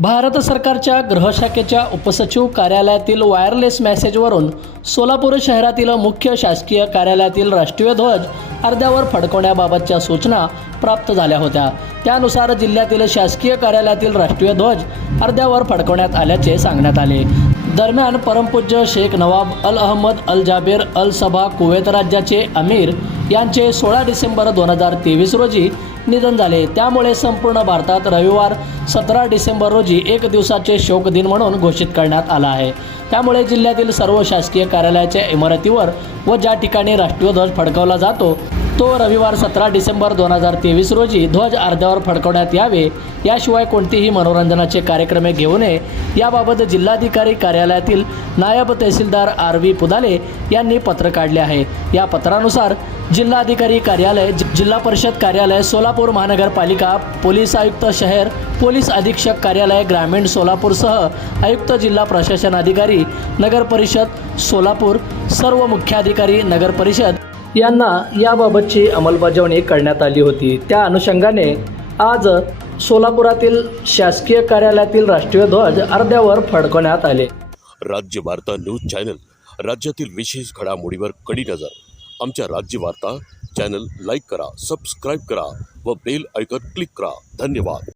भारत सरकारच्या गृहशाखेच्या उपसचिव कार्यालयातील वायरलेस मेसेजवरून सोलापूर शहरातील मुख्य शासकीय कार्यालयातील राष्ट्रीय ध्वज अर्ध्यावर फडकवण्याबाबतच्या सूचना प्राप्त झाल्या होत्या. त्यानुसार जिल्ह्यातील शासकीय कार्यालयातील राष्ट्रीय ध्वज अर्ध्यावर फडकवण्यात आल्याचे सांगण्यात आले. दरम्यान परमपूज्य Sheikh Nawaf al Ahmad al Jaber al Sabah Kuwait राज्याचे अमीर यांचे सोळा डिसेंबर दोन हजार तेवीस रोजी निधन झाले. त्यामुळे संपूर्ण भारतात रविवार सतरा डिसेंबर रोजी एक दिवसाचे शोक दिन म्हणून घोषित करण्यात आला आहे. त्यामुळे जिल्ह्यातील सर्व शासकीय कार्यालयाच्या इमारतीवर व ज्या ठिकाणी राष्ट्रीय ध्वज फडकवला जातो तो रविवार सतरा डिसेंबर दोन हजार तेवीस रोजी ध्वज अर्ध्यावर फडकवण्यात यावे याशिवाय कोणतेही मनोरंजनाचे कार्यक्रम घेऊ नये. याबाबत जिल्हाधिकारी कार्यालयातील नायब तहसीलदार आर व्ही पुदाले यांनी पत्र काढले आहे. या पत्रानुसार जिल्हाधिकारी कार्यालय जि- जिल्हा परिषद कार्यालय सोलापूर महानगरपालिका पोलीस आयुक्त शहर पोलीस अधीक्षक कार्यालय ग्रामीण सोलापूरसह आयुक्त जिल्हा प्रशासन अधिकारी नगर परिषद सोलापूर सर्व मुख्याधिकारी नगर परिषद यांना याबाबतची अंमलबजावणी करण्यात आली होती. त्या अनुषंगाने आज सोलापुरातील शासकीय कार्यालयातील राष्ट्रीय ध्वज अर्ध्यावर फडकवण्यात आले. राज्य वार्ता न्यूज चॅनल राज्यातील विशेष घडामोडीवर कडी नजर. आमच्या राज्य वार्ता चॅनल लाईक करा सबस्क्राईब करा व बेल आयकॉन क्लिक करा. धन्यवाद.